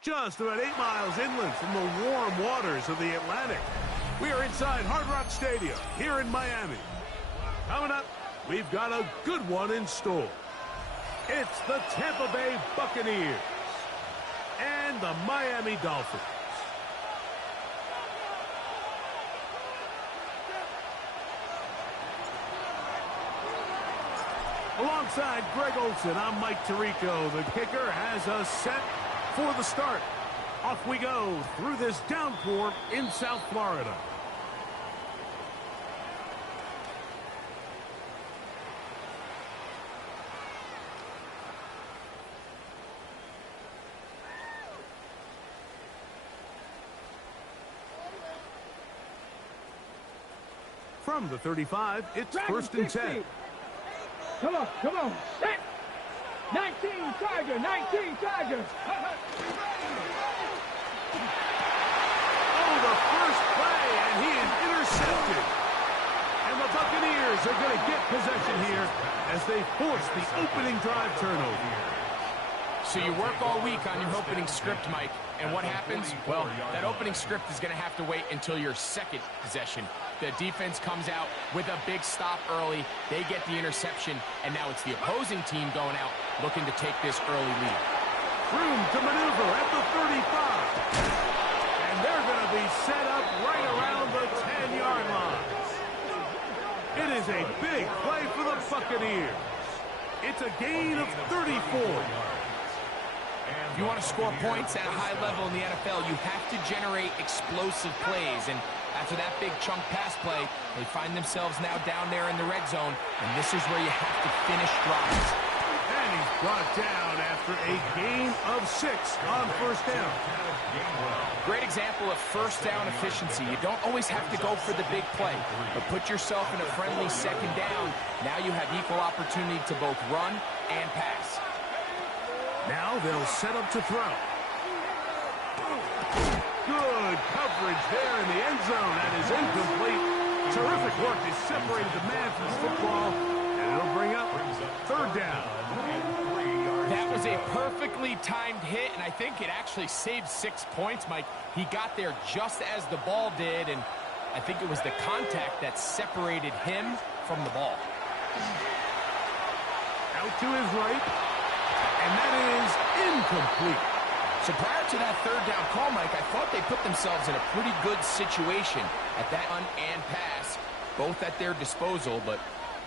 Just about 8 miles inland from the warm waters of the Atlantic. We are inside Hard Rock Stadium here in Miami. Coming up, we've got a good one in store. It's the Tampa Bay Buccaneers and the Miami Dolphins. Alongside Greg Olson, I'm Mike Tirico. The kicker has us set for the start. Off we go through this downpour in South Florida. From the 35, it's first and 10. Come on, come on. 19 Tigers, 19 Tigers. Oh, the first play, and he is intercepted. And the Buccaneers are going to get possession here as they force the opening drive turnover. So you work all week on your opening script, Mike, and what happens? Well, that opening script is going to have to wait until your second possession. The defense comes out with a big stop early. They get the interception, and now it's the opposing team going out looking to take this early lead. Room to maneuver at the 35. And they're going to be set up right around the 10-yard line. It is a big play for the Buccaneers. It's a gain of 34. If you want to score points at a high level in the NFL, you have to generate explosive plays. And after that big chunk pass play, they find themselves now down there in the red zone. And this is where you have to finish drives. And he's brought down after a gain of 6 on first down. Great example of first down efficiency. You don't always have to go for the big play, but put yourself in a friendly second down. Now you have equal opportunity to both run and pass. Now they'll set up to throw. Good coverage there in the end zone. That is incomplete. Terrific work to separate the man from the football. And it'll bring up third down. That was a perfectly timed hit, and I think it actually saved 6 points, Mike. He got there just as the ball did, and I think it was the contact that separated him from the ball. Out to his right. And that is incomplete. So prior to that third down call, Mike, I thought they put themselves in a pretty good situation at that run and pass, both at their disposal, but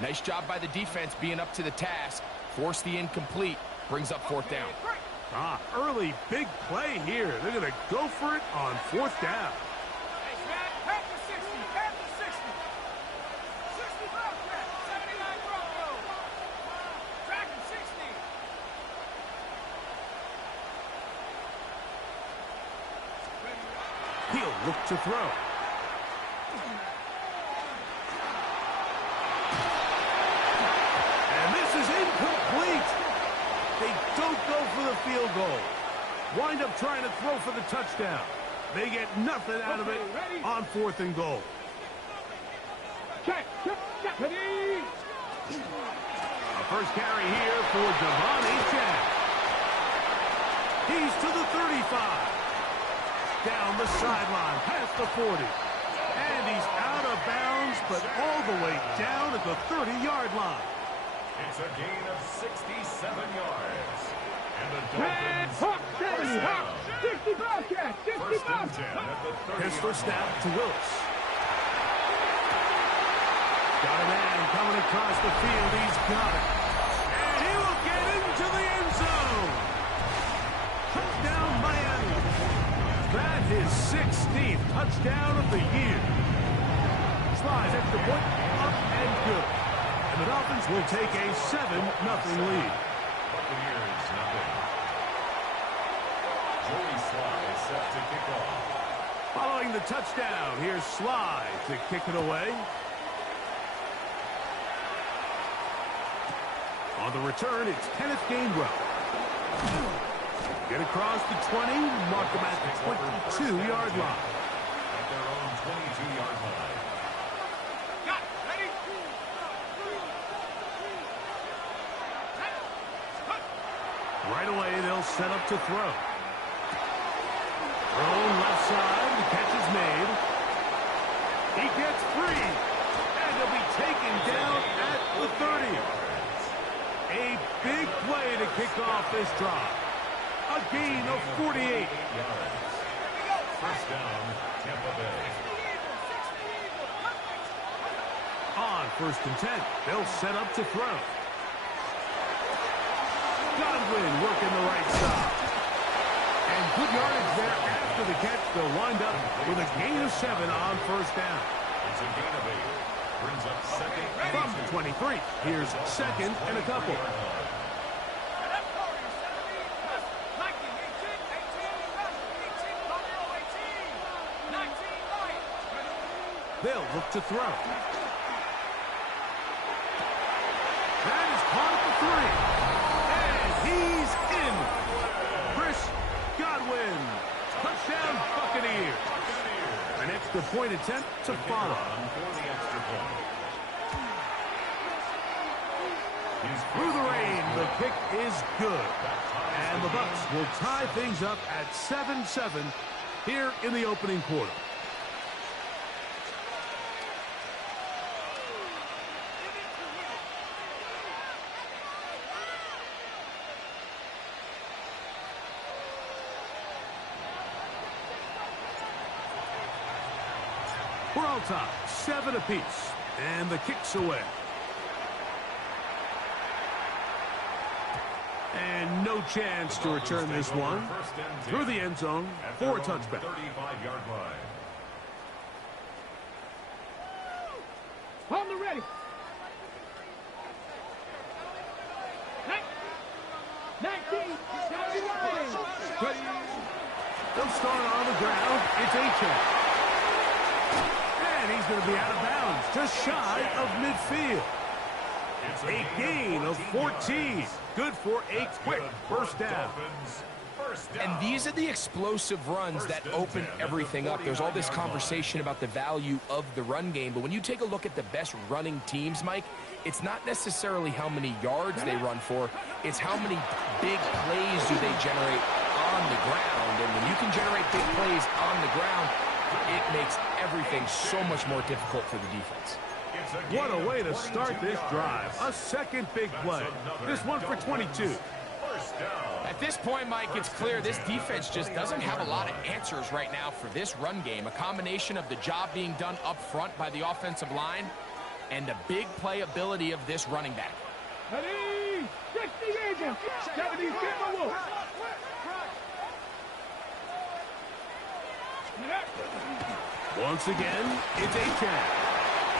nice job by the defense being up to the task. Force the incomplete, brings up fourth down. Early big play here. They're going to go for it on fourth down. He'll look to throw. And this is incomplete. They don't go for the field goal. Wind up trying to throw for the touchdown. They get nothing out of it on fourth and goal. A first carry here for Devontae Jack. He's to the 35. Down the sideline, past the 40. And he's out of bounds, but all the way down at the 30-yard line. It's a gain of 67 yards. And the Dolphins first and 10 at the 30. Pistol snap to Willis. Got a man coming across the field. He's got it. And he will get into the end zone. Touchdown, Miami. That is 16th touchdown of the year. Slides extra point, up and good. And the Dolphins will take a 7-0 lead. Buccaneers, nothing. Joey Sly is set to kick off. Following the touchdown, here's Sly to kick it away. On the return, it's Kenneth Gainwell. Get across the 20, mark them at the 22-yard line. At their own 22-yard line. Right away, they'll set up to throw. He gets free, and he'll be taken down at the 30. A big play to kick off this drive. A gain of 48. First down, Tampa Bay. On 1st and 10, they'll set up to throw. Godwin working the right side. And good yardage there after the catch. They'll wind up with a gain of 7 on 1st down. It's a gain of 8. Brings up second and From the 23, here's 2nd and a couple. They'll look to throw. That is caught at the 3. And he's in. Chris Godwin. Touchdown, Buccaneers. An extra point attempt to follow. Through the rain, the kick is good. And the Bucs will tie things up at 7-7 here in the opening quarter. We're all tied, 7 apiece, and the kick's away. And no chance to return this one through the end zone for a touchback. 35-yard line. On the ready. 19. They'll start on the ground. It's A-check. And he's going to be out of bounds, just shy of midfield. A gain of 14. Good for a quick first down. And these are the explosive runs that open everything up. There's all this conversation about the value of the run game, but when you take a look at the best running teams, Mike, it's not necessarily how many yards they run for, it's how many big plays do they generate on the ground. And when you can generate big plays on the ground, it makes everything so much more difficult for the defense. What a way to start this drive. A second big play. This one for 22. At this point, Mike, it's clear this defense just doesn't have a lot of answers right now for this run game. A combination of the job being done up front by the offensive line and the big play ability of this running back. Ready. 60 agents. 70 Timberwolves. Once again, it's A-check.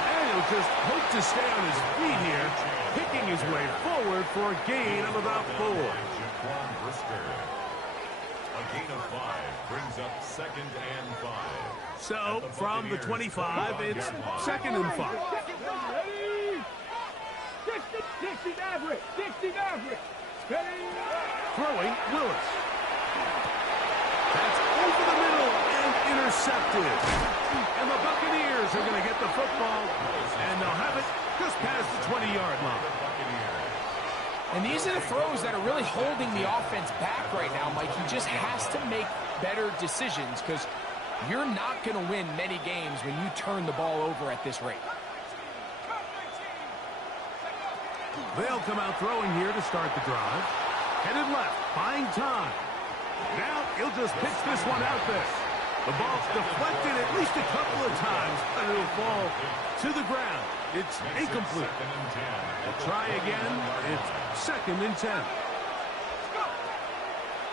And he'll just hope to stay on his feet here, picking his way forward for a gain of about 4. A gain of 5 brings up 2nd and 5. So, from the 25, it's 2nd and 5. 60 average. 60 average. Throwing Willis. That's over the middle and intercepted. And the Buccaneers are going to get the football, and they'll have it just past the 20-yard line. And these are the throws that are really holding the offense back right now, Mike. He just has to make better decisions because you're not going to win many games when you turn the ball over at this rate. They'll come out throwing here to start the drive. Headed left, buying time. Now he'll just pitch this one out there. The ball's deflected at least a couple of times, but it'll fall to the ground. It's incomplete. They'll try again. It's 2nd and 10.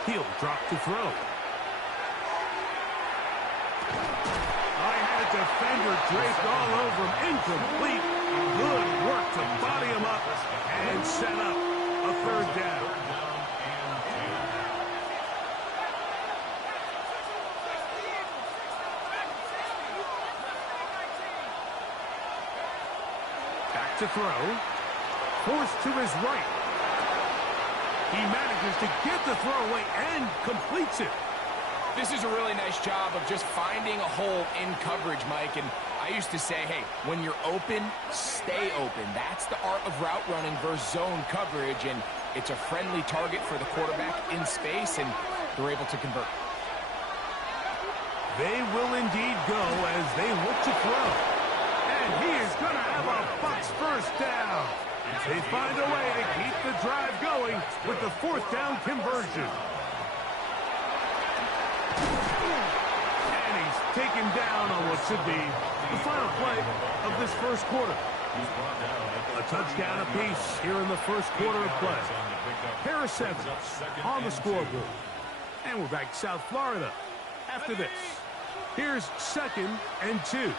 He'll drop to throw. I had a defender draped all over him. Incomplete. Good work to body him up and set up a 3rd down. To throw, forced to his right. He manages to get the throw away and completes it. This is a really nice job of just finding a hole in coverage, Mike. And I used to say, hey, when you're open, stay open. That's the art of route running versus zone coverage. And it's a friendly target for the quarterback in space, and they're able to convert. They will indeed go as they look to throw. find a way to keep the drive going with the fourth down conversion. And he's taken down on what should be the final play of this first quarter. A touchdown apiece here in the first quarter of play. Pair of sevens on the scoreboard. And we're back to South Florida after this. Here's 2nd and 2.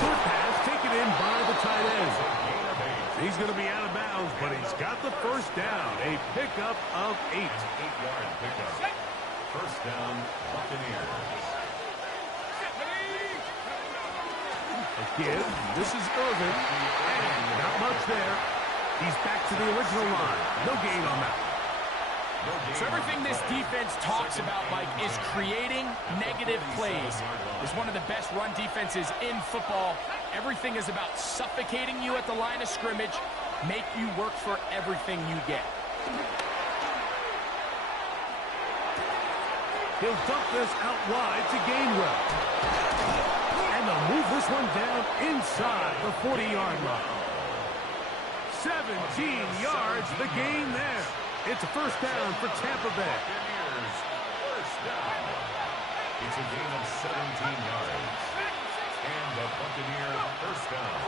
Short pass taken in by the tight end. He's going to be out of bounds, but he's got the first down. A pickup of 8. 8-yard pickup. First down, Buccaneers. Again, this is Irvin, and not much there. He's back to the original line. No gain on that. So everything this defense talks about, Mike, is creating negative plays. It's one of the best run defenses in football. Everything is about suffocating you at the line of scrimmage, make you work for everything you get. He'll dump this out wide to Gainwell. And they'll move this one down inside the 40-yard line. 17 yards, the gain there. It's a first down for Tampa Bay. Buccaneers, first down. It's a gain of 17 yards. And the Buccaneer first down.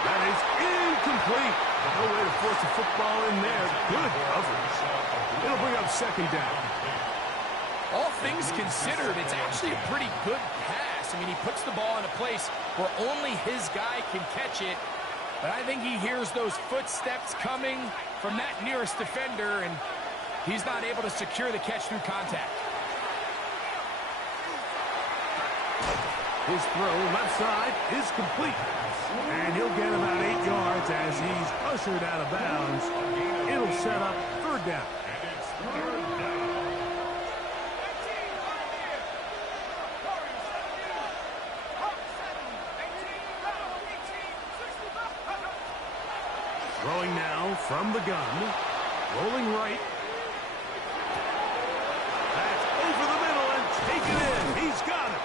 That is incomplete. No way to force the football in there. Good coverage. It'll bring up 2nd down. All things considered, it's actually a pretty good pass. I mean, he puts the ball in a place where only his guy can catch it. But I think he hears those footsteps coming from that nearest defender, and he's not able to secure the catch through contact. His throw left side is complete. And he'll get about 8 yards as he's ushered out of bounds. It'll set up 3rd down. And it's 3rd down. Throwing now from the gun. Rolling right. That's over the middle and taken in. He's got it.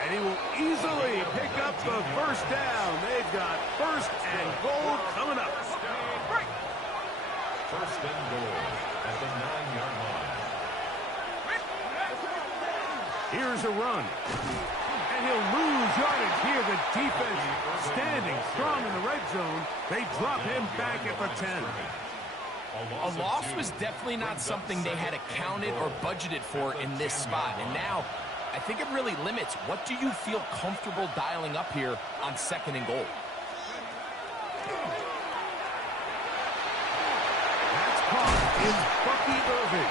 And he will easily pick up the first down. They've got 1st and goal coming up. First and goal at the 9-yard line. Here's a run. And he'll lose yardage here. The defense standing strong in the red zone. They drop him back at the 10. A loss was definitely not something they had accounted or budgeted for in this spot. And now, I think it really limits what do you feel comfortable dialing up here on 2nd and goal. That's caught in Bucky Irving.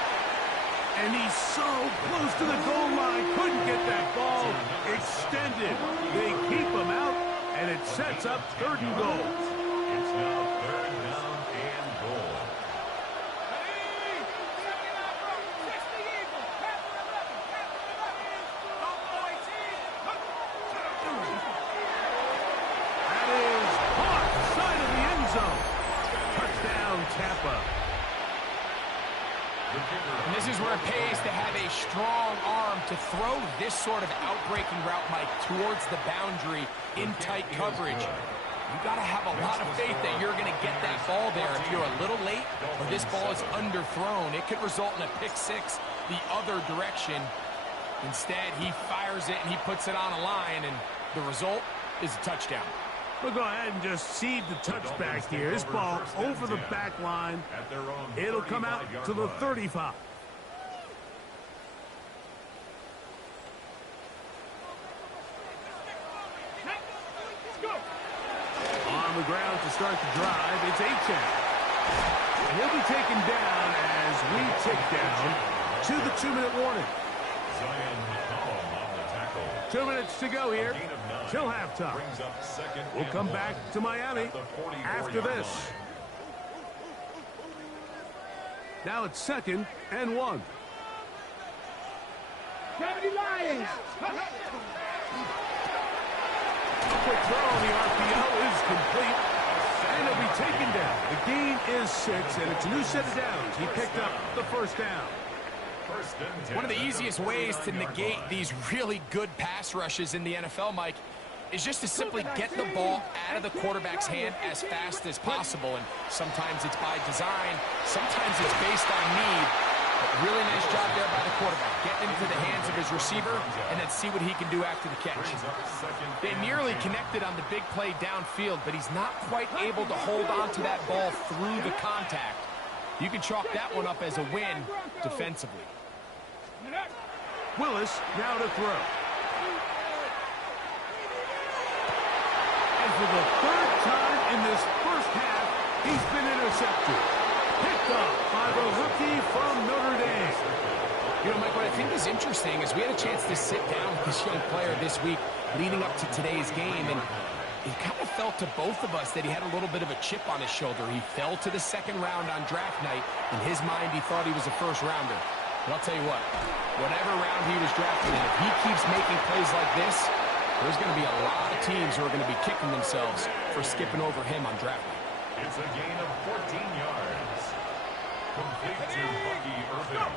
And he's so close to the goal line. Couldn't get that ball extended. They keep him out, and it sets up 3rd and goal. It's now 3rd down and goal. That is caught side of the end zone. Touchdown, Tampa. And this is where it pays to have a strong arm to throw this sort of outbreaking route, Mike, towards the boundary in tight coverage. You got to have a lot of faith that you're going to get that ball there. If you're a little late or this ball is underthrown, it could result in a pick 6 the other direction. Instead, he fires it and he puts it on a line, and the result is a touchdown. We'll go ahead and just cede the touchback here. This ball over the back line. It'll come out to the 35. On the ground to start the drive, it's Achane. And he'll be taken down as we tick down to the 2-minute warning. 2 minutes to go here till halftime. We'll come back to Miami after this. Now it's 2nd and 1. Miami Lions. Quick throw on the RPO is complete. And he'll be taken down. The gain is 6, and it's a new set of downs. He picked up the first down. One of the easiest ways to negate these really good pass rushes in the NFL, Mike, is just to simply get the ball out of the quarterback's hand as fast as possible. And sometimes it's by design, sometimes it's based on need. But really nice job there by the quarterback, getting into the hands of his receiver and then see what he can do after the catch. They nearly connected on the big play downfield, but he's not quite able to hold on to that ball through the contact. You can chalk that one up as a win defensively. Willis now to throw. And for the third time in this first half, he's been intercepted. Picked up by the rookie from Notre Dame. You know, Mike, what I think is interesting is we had a chance to sit down with this young player this week leading up to today's game, and it kind of felt to both of us that he had a little bit of a chip on his shoulder. He fell to the second round on draft night. In his mind, he thought he was a first-rounder. But I'll tell you what, whatever round he was drafted in, if he keeps making plays like this, there's going to be a lot of teams who are going to be kicking themselves for skipping over him on draft night. It's a gain of 14 yards. Complete to Bucky Irving.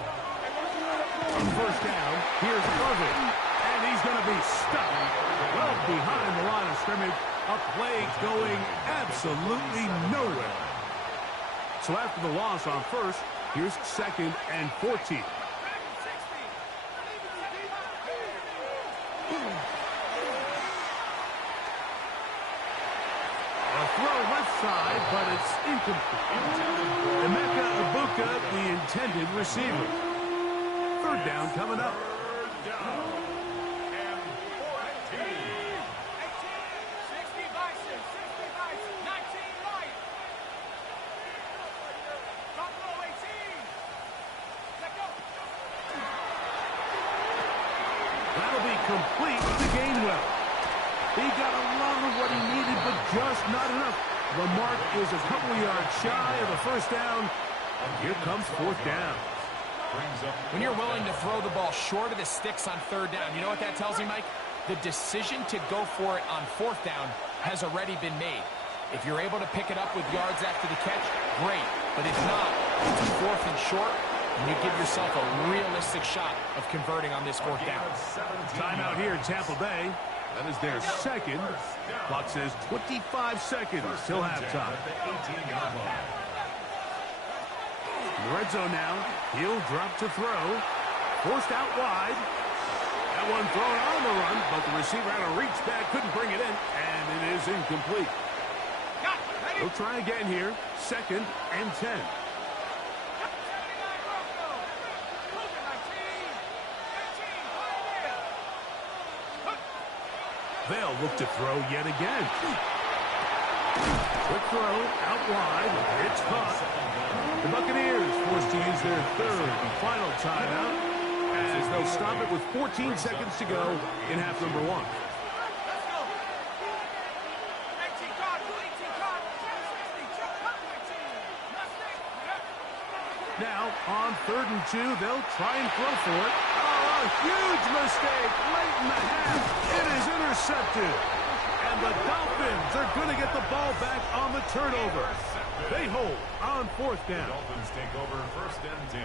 On first down, here's Irving. And he's going to be stuck well behind the line of scrimmage. A play going absolutely nowhere. So after the loss on first, here's 2nd and 14. A throw left side, but it's incomplete. Emeka Ibuka, the intended receiver. 3rd down coming up. That'll be complete to Gainwell. He got a lot of what he needed, but just not enough. The mark is a couple yards shy of the first down. And here comes 4th down. When you're willing to throw the ball short of the sticks on 3rd down, you know what that tells me, Mike? The decision to go for it on 4th down has already been made. If you're able to pick it up with yards after the catch, great. But if not, it's a 4th and short, and you give yourself a realistic shot of converting on this 4th down. Timeout here in Tampa Bay. That is their 2nd. Clock says 25 seconds till halftime. In the red zone now. He'll drop to throw. Forced out wide. That one thrown on the run, but the receiver had a reach back, couldn't bring it in, and it is incomplete. He'll try again here. 2nd and 10. They'll look to throw yet again. Quick throw out wide. It's caught. The Buccaneers forced to use their 3rd and final timeout as they'll stop it with 14 seconds to go in half number 1. Now, on 3rd and 2, they'll try and throw for it. Oh, a huge mistake late in the half. It is intercepted. And the Dolphins are going to get the ball back on the turnover. They hold on 4th down. The Dolphins take over 1st and 10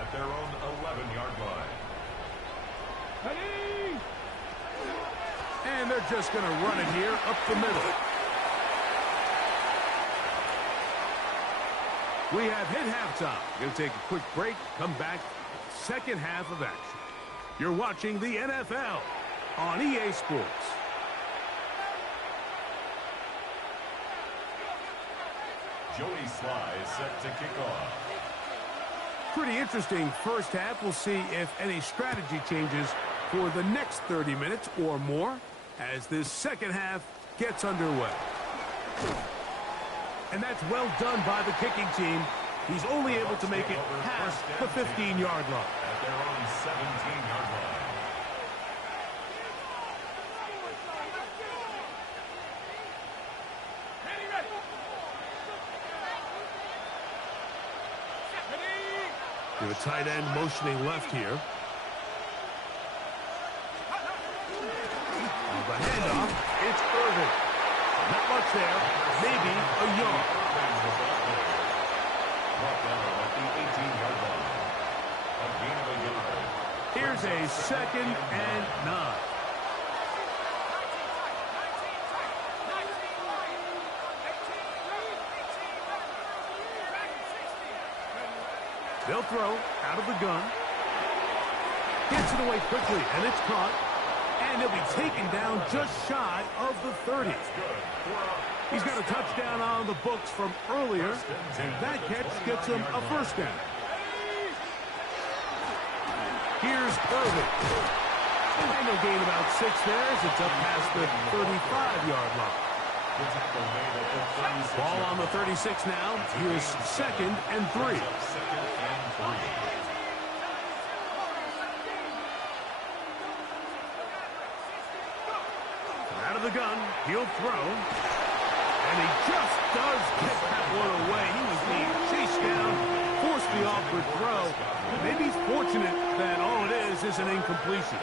at their own 11-yard line. And they're just going to run it here up the middle. We have hit halftime. Going to take a quick break, come back, 2nd half of action. You're watching the NFL on EA Sports. Joey Sly is set to kick off. Pretty interesting first half. We'll see if any strategy changes for the next 30 minutes or more as this 2nd half gets underway. And that's well done by the kicking team. He's only able to make it past the 15-yard line. At their own 17-yard line. We have a tight end motioning left here. On the handoff, it's Irving. Not much there. Maybe a yard. Brought down at the 18-yard line. A gain of a yard. Here's a 2nd and 9. They'll throw out of the gun. Gets it away quickly, and it's caught. And he'll be taken down just shy of the 30. He's got a touchdown on the books from earlier, and that catch gets him a first down. Here's Irving. And they'll gain about 6 there as it's up past the 35-yard line. Ball on the 36 now. Here's 2nd and 3. Out of the gun, he'll throw. And he just does get that one away. He was being chased down, forced the awkward throw. Maybe he's fortunate that all it is an incompletion.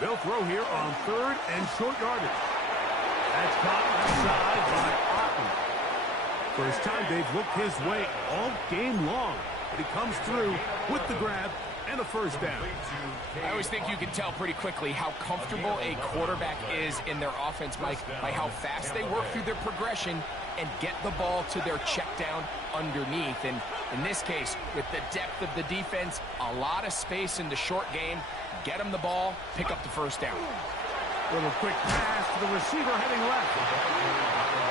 They'll throw here on 3rd and short yardage. That's caught outside by Otten. First time they've looked his way all game long. But he comes through with the grab and a first down. I always think you can tell pretty quickly how comfortable a quarterback is in their offense, Mike, by how fast they work through their progression and get the ball to their check down underneath. And in this case, with the depth of the defense, a lot of space in the short game, get him the ball, pick up the first down. Little quick pass to the receiver heading left.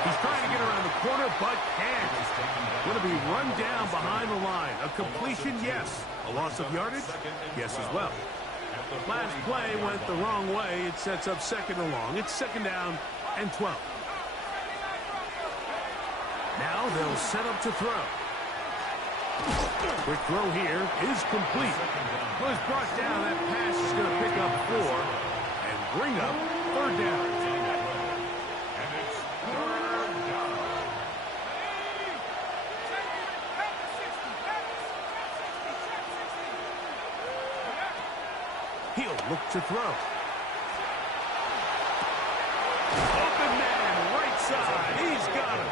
He's trying to get around the corner, but can't. Going to be run down behind the line. A completion, yes. A loss of yardage, yes as well. Last play went the wrong way. It sets up 2nd and long. It's 2nd down and 12. Now they'll set up to throw. Quick throw here is complete. Was brought down. That pass is going to pick up 4 and bring up 3rd down. And it's 3rd down. He'll look to throw. Open man, right side. He's got him.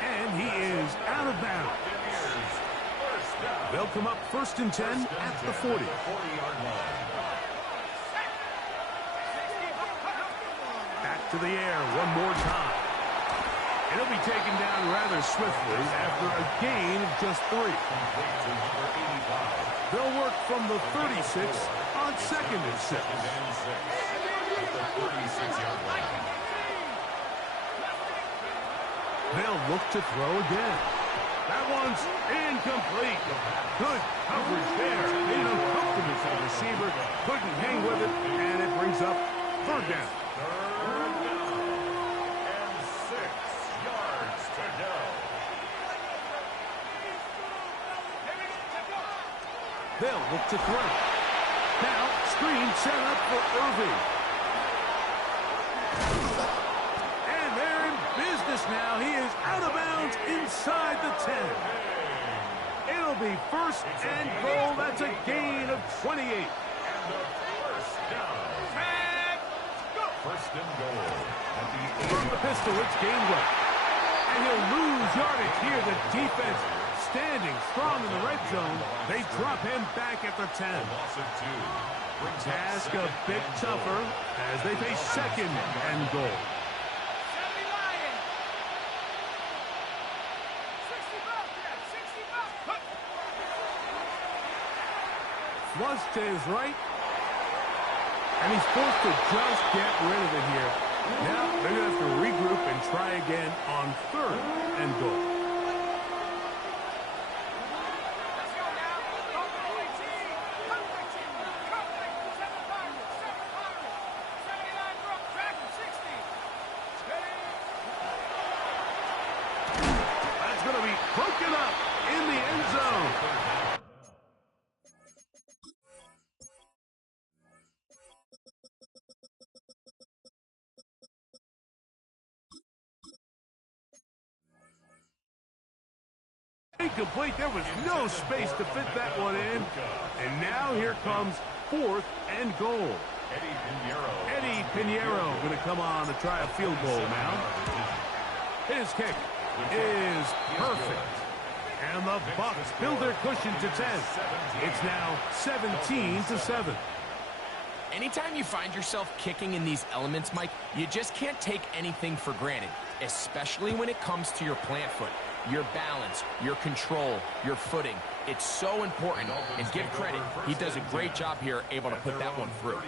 And he is out of bounds. They'll come up 1st and 10 at the 40. Back to the air one more time. And he'll be taken down rather swiftly after a gain of just 3. They'll work from the 36 on 2nd and 6. They'll look to throw again. That one's incomplete. Good coverage there. Made uncomfortable for the receiver. Couldn't hang with it, and it brings up 3rd down. 3rd down. And 6 yards to go. They'll look to throw. Now, screen set up for Irving. And they're in business now. He is out of bounds inside the 10. It'll be 1st and goal. That's a gain of 28. And the first down. 1st and goal. At the From the pistol, it's Gainwell. And he'll lose yardage here. The defense standing strong in the red zone. They drop him back at the 10. loss of 2. Task a bit tougher as they face 2nd and goal. Flush to his right. And he's forced to just get rid of it here. Now they're going to have to regroup and try again on 3rd and goal. That's going to be broken up in the end zone. Incomplete. There was no space to fit that one in. And now here comes 4th and goal. Eddie Pinheiro going to come on to try a field goal now. His kick is perfect. And the Bucks build their cushion to 10. It's now 17-7. Anytime you find yourself kicking in these elements, Mike, you just can't take anything for granted, especially when it comes to your plant foot, your balance, your control, your footing. It's so important, and give credit, he does a great job here able to put that one through.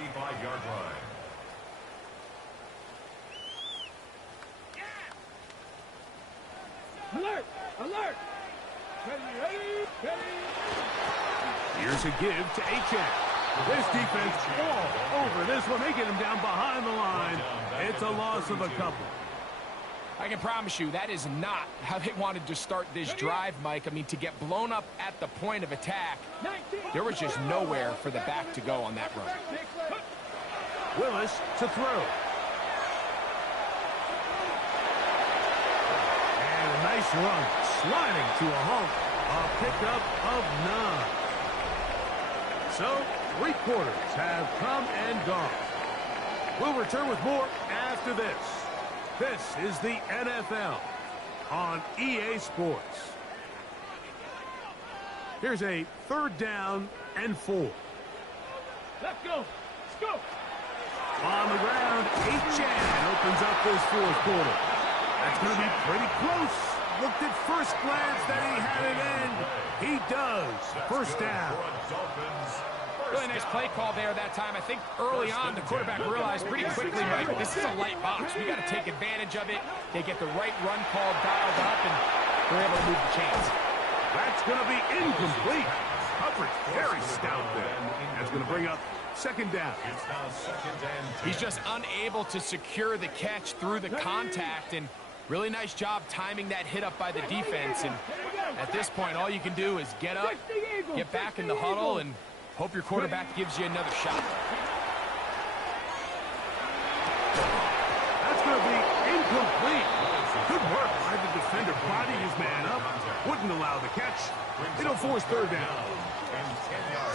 Alert! Alert! Ready! Here's a give to Achane. This defense all over this one. They get him down behind the line. It's a loss of a couple. I can promise you that is not how they wanted to start this drive, Mike. I mean, to get blown up at the point of attack, there was just nowhere for the back to go on that run. Willis to throw. And a nice run, sliding to a halt. A pickup of 9. So, 3 quarters have come and gone. We'll return with more after this. This is the NFL on EA Sports. Here's a 3rd down and 4. Let's go! Let's go! On the ground, Achane opens up this 4th quarter. That's going to be pretty close. Looked at first glance that he had it in. He does. 1st down. Really nice play call there that time. I think early on the quarterback realized pretty quickly, Mike, this is a light box. We got to take advantage of it. They get the right run call dialed up, and they're able to move the chains. That's going to be incomplete. Coverage very stout there. That's going to bring up 2nd down. He's just unable to secure the catch through the contact, and really nice job timing that hit up by the defense. And at this point, all you can do is get up, get back in the huddle, and hope your quarterback gives you another shot. That's going to be incomplete. Good work by the defender, prodding his man up. Wouldn't allow the catch. It'll force 3rd down.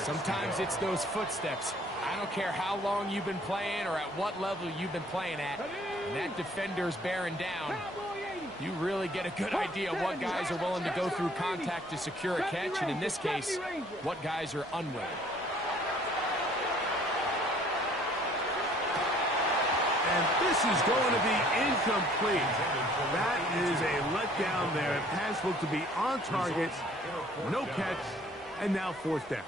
Sometimes it's those footsteps. I don't care how long you've been playing or at what level you've been playing at. And that defender's bearing down. You really get a good idea of what guys are willing to go through contact to secure a catch, and in this case, what guys are unwilling. And this is going to be incomplete. That is a letdown there. Pass looked to be on target. No catch. And now 4th down.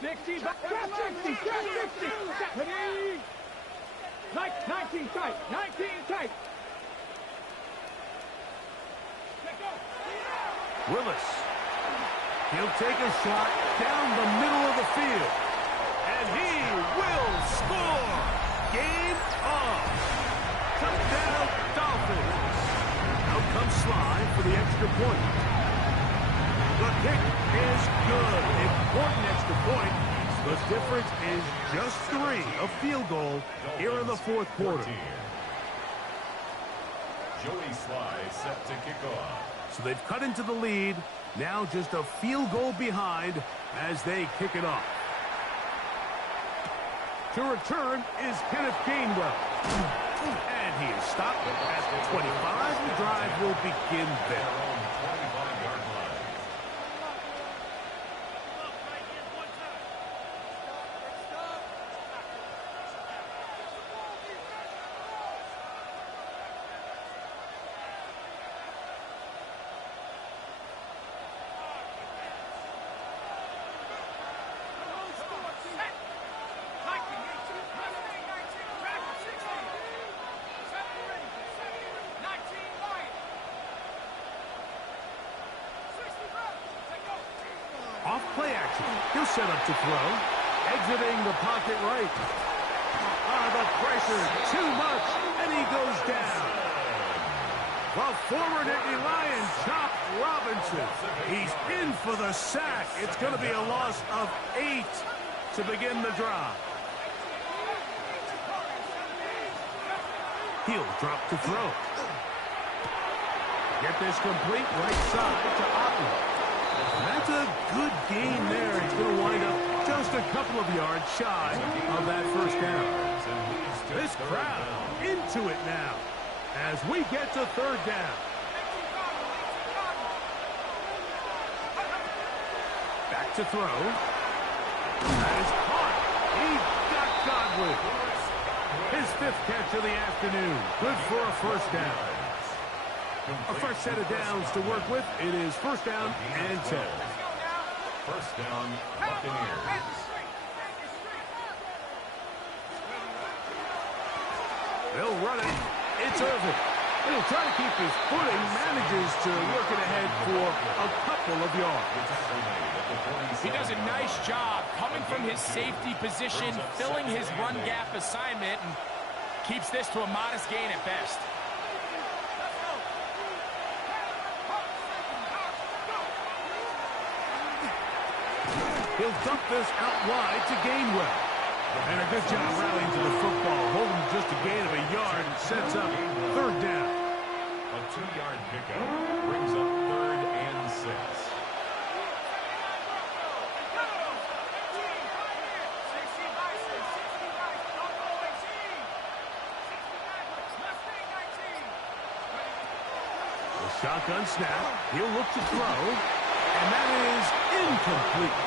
60, drop 60, drop 60. Ready? 19 tight, 19 tight. Willis. He'll take a shot down the middle of the field. And he will score. Game on. Touchdown, Dolphins. Out comes Sly for the extra point. The kick is good. Important extra point. The difference is just 3, a field goal here in the 4th quarter. Joey Sly set to kick off. So they've cut into the lead. Now just a field goal behind as they kick it off. To return is Kenneth Gainwell. And he is stopped at the 25. The drive will begin there. Off play action. He'll set up to throw. Exiting the pocket right. The pressure, too much, and he goes down. The former Nittany Lion, Chop Robinson. He's in for the sack. It's going to be a loss of 8 to begin the drive. He'll drop to throw. Get this complete right side to Otten. That's a good game there. He's going to wind up just couple of yards shy of that first down. This crowd into it now as we get to third down. Back to throw. That is caught. He got Godwin. His 5th catch of the afternoon. Good for a first down. A fresh set of downs to work with. It is first down and 10. First down, Buccaneers. They'll run it. It's Irvin. He'll try to keep his footing. Manages to work it ahead for a couple of yards. He does a nice job coming from his safety position, filling his run gap assignment, and keeps this to a modest gain at best. He'll dump this out wide to Gainwell. And a good job rallying to the football. Holding just a gain of a yard and sets up third down. A 2-yard pickup brings up 3rd and 6. The shotgun snap. He'll look to throw. And that is incomplete.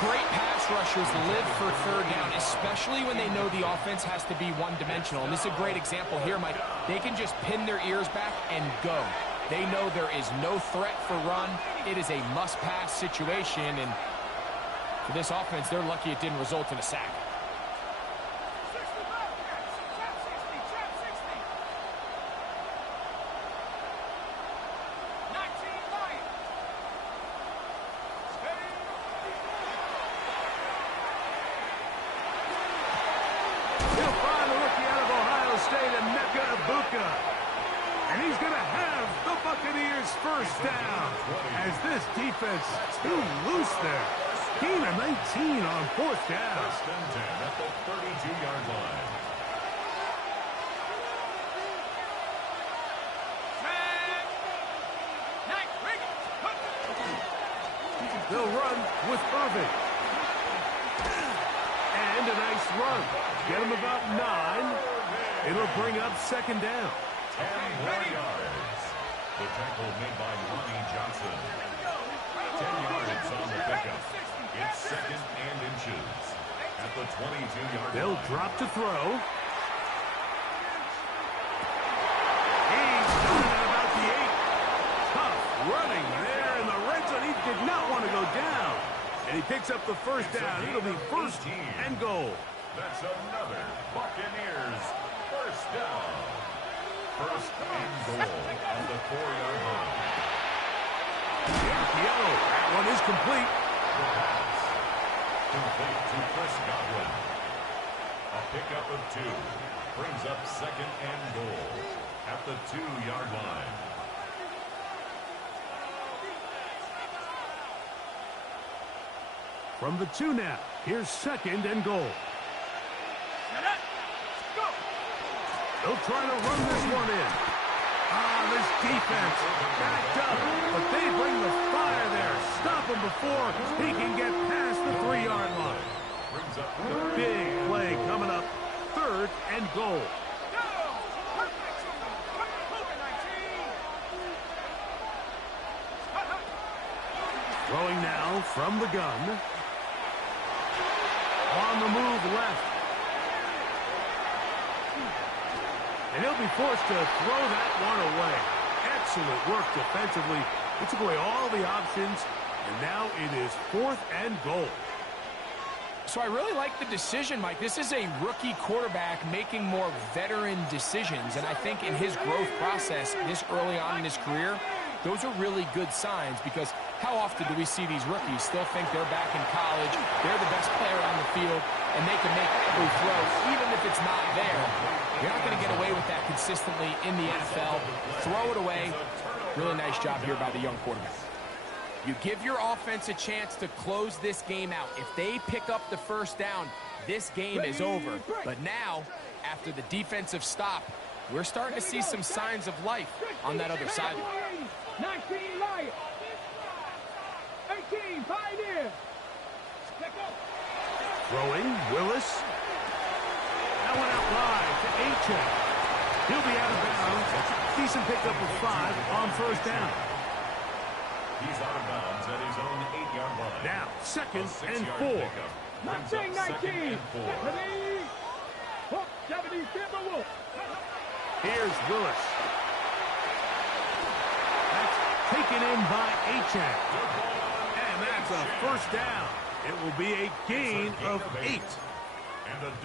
Great pass rushers live for third down, especially when they know the offense has to be one-dimensional. And this is a great example here, Mike. They can just pin their ears back and go. They know there is no threat for run. It is a must-pass situation. And for this offense, they're lucky it didn't result in a sack. And he's going to have the Buccaneers first down as this defense too loose there. Gain of 19 on 4th down. First and 10 at the 32-yard line. They'll run with Irving. And a nice run. Get him about 9. It'll bring up second down. 10 more yards. The tackle made by Lonnie Johnson. 10 yards on the pickup. It's 2nd and inches. At the 22-yard line. They'll drop to throw. He's done at about the 8. Tough running there in the red zone. He did not want to go down. And he picks up the first down. It'll be first and goal. That's another Buccaneers first down. First and goal on the 4-yard line. Yellow. That one is complete. The pass. Complete to Chris Godwin. A pickup of 2. Brings up 2nd and goal at the 2-yard line. From the 2 now. Here's 2nd and goal. They'll try to run this one in. This defense backed up, but they bring the fire there. Stop him before he can get past the 3-yard line. Brings up Big play coming up. 3rd and goal. Throwing now from the gun. On the move left. And he'll be forced to throw that one away. Excellent work defensively. He took away all the options, and now it is 4th and goal. So I really like the decision, Mike. This is a rookie quarterback making more veteran decisions, and I think in his growth process this early on in his career, those are really good signs because how often do we see these rookies still think they're back in college, they're the best player on the field, and they can make every throw, even if it's not there. You're not going to get away with that consistently in the NFL. Throw it away. Really nice job here by the young quarterback. You give your offense a chance to close this game out. If they pick up the first down, this game is over. But now, after the defensive stop, we're starting to see some signs of life on that other side. 19 Lions. 18 Pioneers. Throwing, Willis. That one out wide to A-Check. He'll be out of bounds. Decent pickup of 5 on first down. He's out of bounds at his own 8-yard line. Now, second and 4. Pickup. Brings up 19. second and 4. 70, Timber Wolf. Here's Willis. That's taken in by A-Check. And that's a first down. It will be a gain of 8.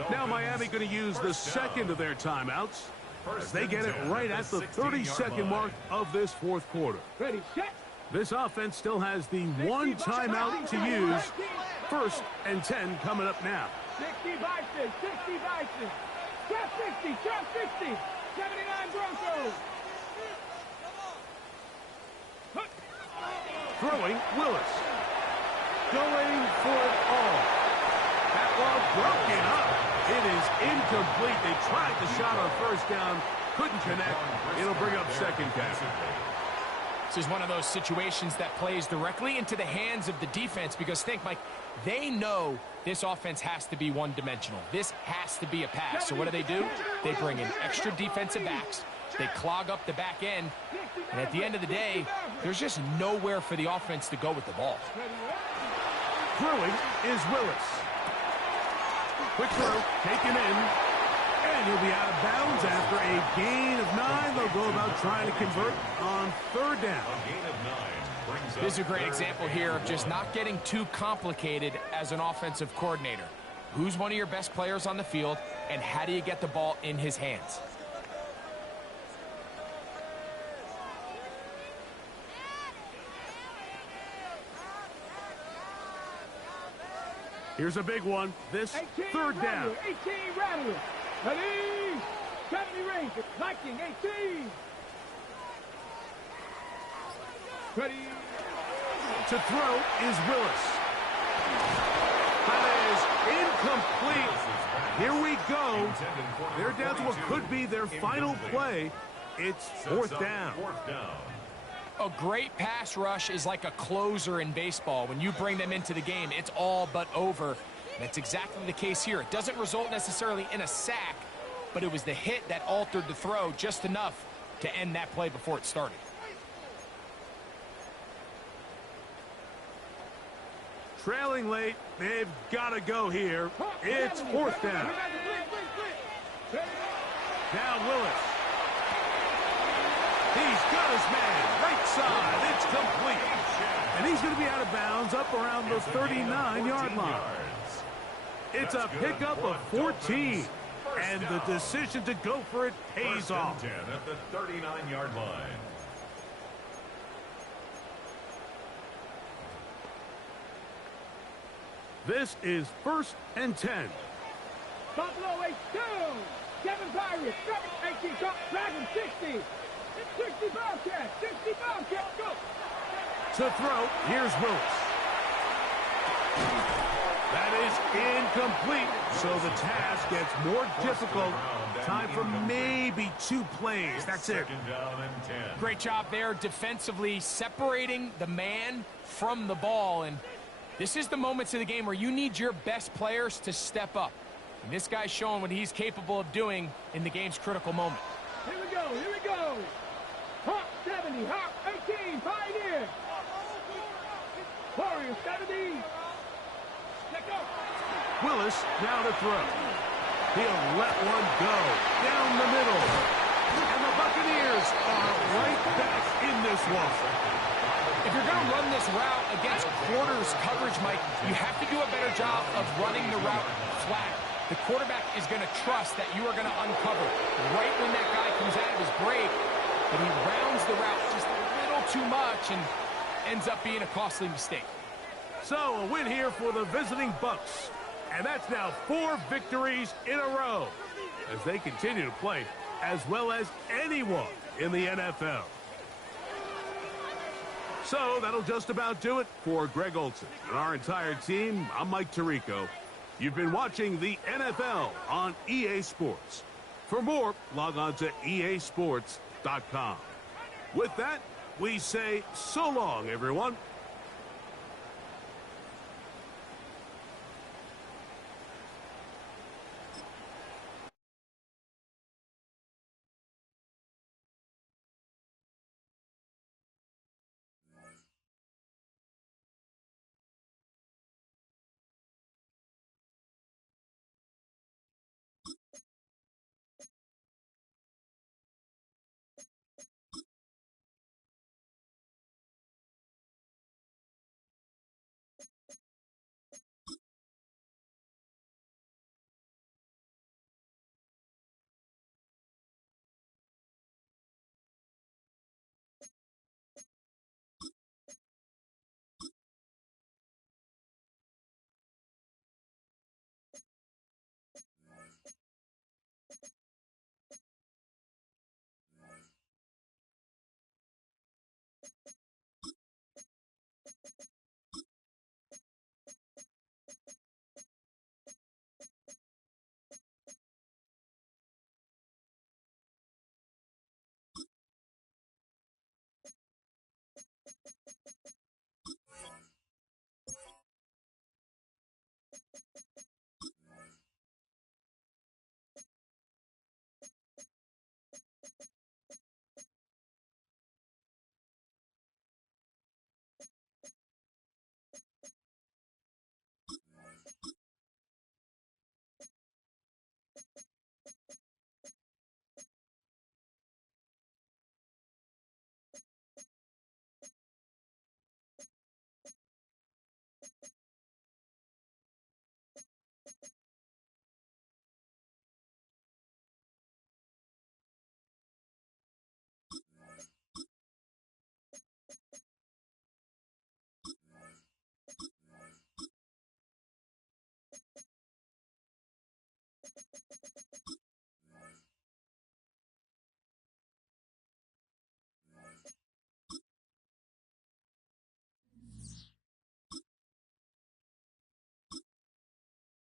Now Miami going to use the second of their timeouts as they get it right at the 30-second mark of this fourth quarter. Ready, set. This offense still has the one timeout to use. First and 10 coming up now. 60 Bison, 60 Bison. Trap 60, trap 60. 79 Broncos. Throwing, Willis. Going for it all. That ball broken up. It is incomplete. They tried the shot on first down. Couldn't connect. It'll bring up second down. This is one of those situations that plays directly into the hands of the defense because think, Mike, they know this offense has to be one-dimensional. This has to be a pass. So what do? They bring in extra defensive backs. They clog up the back end. And at the end of the day, there's just nowhere for the offense to go with the ball. Throwing is Willis. Quick throw, taken in. And he'll be out of bounds after a gain of 9. They'll go about trying to convert on third down. A gain of 9 brings up This is a great example here of just not getting too complicated as an offensive coordinator. Who's one of your best players on the field, and how do you get the ball in his hands? Here's a big one. This third down. 18 Rattler. Ready. 70 Ranger. Viking 18. Ready. To throw is Willis. That is incomplete. Here we go. They're down to what could be their final play. It's fourth down. A great pass rush is like a closer in baseball. When you bring them into the game, it's all but over. That's exactly the case here. It doesn't result necessarily in a sack, but it was the hit that altered the throw just enough to end that play before it started. Trailing late, they've got to go here. It's fourth down. Down Willis. He's got his man. Right side. It's complete. And he's going to be out of bounds up around the 39-yard line. It's a pickup of 14. And the decision to go for it pays off. 10 at the 39-yard line. This is first and 10. Buffalo H2. Kevin Pirates. 18 Dragon 60. 60 Bobcat. 60 Bobcat. Go. To throw, here's Willis. That is incomplete. So the task gets more difficult. Time for maybe 2 plays. That's it. Second down and 10. Great job there defensively separating the man from the ball. And this is the moments of the game where you need your best players to step up. And this guy's showing what he's capable of doing in the game's critical moment. Here we go. Here we go. Hawk 70. Hawk 18. Pioneer. Warrior 70. Let go. Willis now to throw. He'll let one go down the middle. And the Buccaneers are right back in this one. If you're going to run this route against quarters coverage, Mike, you have to do a better job of running the route flat. The quarterback is going to trust that you are going to uncover right when that guy comes out of his break, but he rounds the route just a little too much and ends up being a costly mistake. So a win here for the visiting Bucs. And that's now 4 victories in a row as they continue to play as well as anyone in the NFL. So that'll just about do it for Greg Olson and our entire team. I'm Mike Tirico. You've been watching the NFL on EA Sports. For more, log on to easports.com. With that, we say so long, everyone.